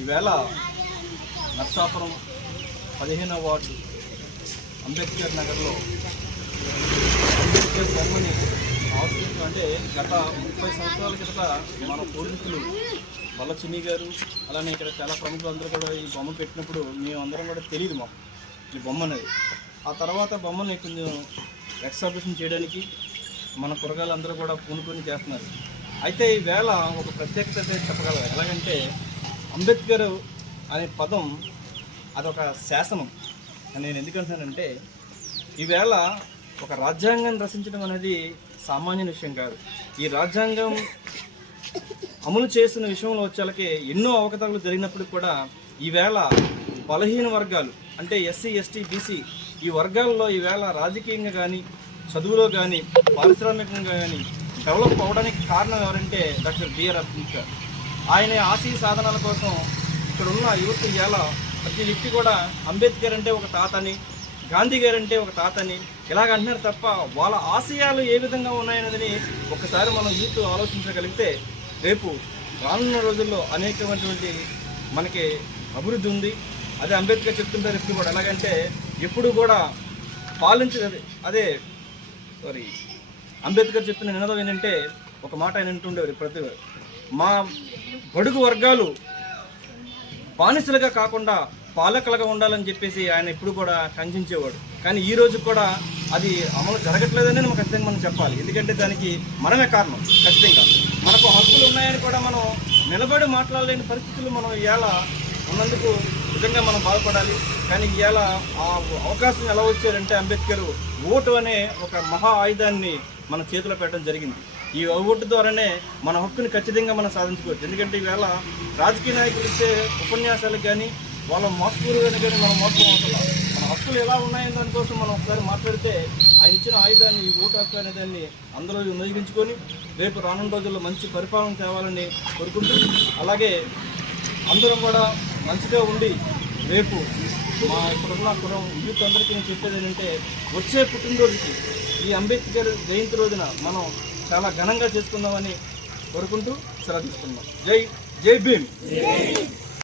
ఈవేళ నర్సాపురం 15వ వార్డు అంబేద్కర్ నగర్లో అంబేద్కర్ బొమ్మని ఆవిష్కరించడం అంటే గత 30 సంవత్సరాల కిందట మన పూర్వీకులు వల్ల చిన్ని గారు అలానే ఇక్కడ చాలా ప్రముఖులు అందరూ కూడా ఈ బొమ్మ పెట్టినప్పుడు మేమందరం కూడా తెలియదు మాకు ఈ బొమ్మ అనేది. ఆ తర్వాత బొమ్మని కొంచెం ఎక్స్టాబ్లిషన్ చేయడానికి మన కురగాళ్ళందరూ కూడా పూనుకొని చేస్తున్నారు. అయితే ఈవేళ ఒక ప్రత్యేకత చెప్పగలరు. ఎలాగంటే అంబేద్కర్ అనే పదం అదొక శాసనం అని నేను ఎందుకంటున్నానంటే, ఈవేళ ఒక రాజ్యాంగాన్ని రచించడం అనేది సామాన్య విషయం కాదు. ఈ రాజ్యాంగం అమలు చేస్తున్న విషయంలో వచ్చేలకి ఎన్నో అవకతవకలు జరిగినప్పుడు కూడా ఈవేళ బలహీన వర్గాలు అంటే ఎస్సీ, ఎస్టీ, బీసీ ఈ వర్గాల్లో ఈవేళ రాజకీయంగా కానీ, చదువులో కానీ, పారిశ్రామికంగా కానీ డెవలప్ అవ్వడానికి కారణం ఎవరంటే డాక్టర్ బిఆర్ అంబేద్కర్. ఆయన ఆశయ సాధనాల కోసం ఇక్కడ ఉన్న యువత ఇవాళ ప్రతి వ్యక్తి కూడా అంబేద్కర్ అంటే ఒక తాతని, గాంధీ గారు అంటే ఒక తాతని ఇలాగ అంటున్నారు తప్ప వాళ్ళ ఆశయాలు ఏ విధంగా ఉన్నాయనేది ఒకసారి మనం యూత్ ఆలోచించగలిగితే రేపు రానున్న రోజుల్లో అనేకమైనటువంటి మనకి అభివృద్ధి ఉంది. అదే అంబేద్కర్ చెప్తుంటారు ఎప్పుడు కూడా. ఎలాగంటే ఎప్పుడు కూడా అంబేద్కర్ చెప్తున్న నినాదం ఏంటంటే ఒక మాట ఆయన అంటుండేవారు ప్రతి మా బడుగు వర్గాలు బానిసలుగా కాకుండా పాలకులుగా ఉండాలని చెప్పేసి ఆయన ఎప్పుడు కూడా కంచించేవాడు. కానీ ఈ రోజు కూడా అది అమలు జరగట్లేదని మనం ఖచ్చితంగా మనం చెప్పాలి. ఎందుకంటే దానికి మనమే కారణం. ఖచ్చితంగా మనకు హక్కులు ఉన్నాయని కూడా మనం నిలబడి మాట్లాడలేని పరిస్థితులు మనం ఇవాళ ఉన్నందుకు నిజంగా మనం బాధపడాలి. కానీ ఇవాళ ఆ అవకాశం ఎలా వచ్చారంటే అంబేద్కర్ ఓటు అనే ఒక మహా ఆయుధాన్ని మన చేతిలో పెట్టడం జరిగింది. ఈ ఓటు ద్వారానే మన హక్కుని ఖచ్చితంగా మనం సాధించుకోవచ్చు. ఎందుకంటే ఈవేళ రాజకీయ నాయకులు ఇచ్చే ఉపన్యాసాలకు కానీ వాళ్ళ మోసపూర్వని కానీ మనం మోసపోవట్లా. మన హక్కులు ఎలా ఉన్నాయని దానికోసం మనం ఒకసారి మాట్లాడితే ఆయన ఇచ్చిన ఆయుధాన్ని ఈ ఓటు హక్కు అనే దాన్ని అందరూ వినియోగించుకొని రేపు రానున్న రోజుల్లో మంచి పరిపాలన తేవాలని కోరుకుంటూ, అలాగే అందరం కూడా మంచిగా ఉండి రేపు మా ఇప్పుడున్న కులం యూత్ అందరికీ నేను చెప్పేది ఏంటంటే వచ్చే పుట్టినరోజుకి ఈ అంబేద్కర్ జయంతి రోజున మనం చాలా ఘనంగా చేసుకుందామని కోరుకుంటూ సెలవు తీసుకుందాం. జై భీమ్.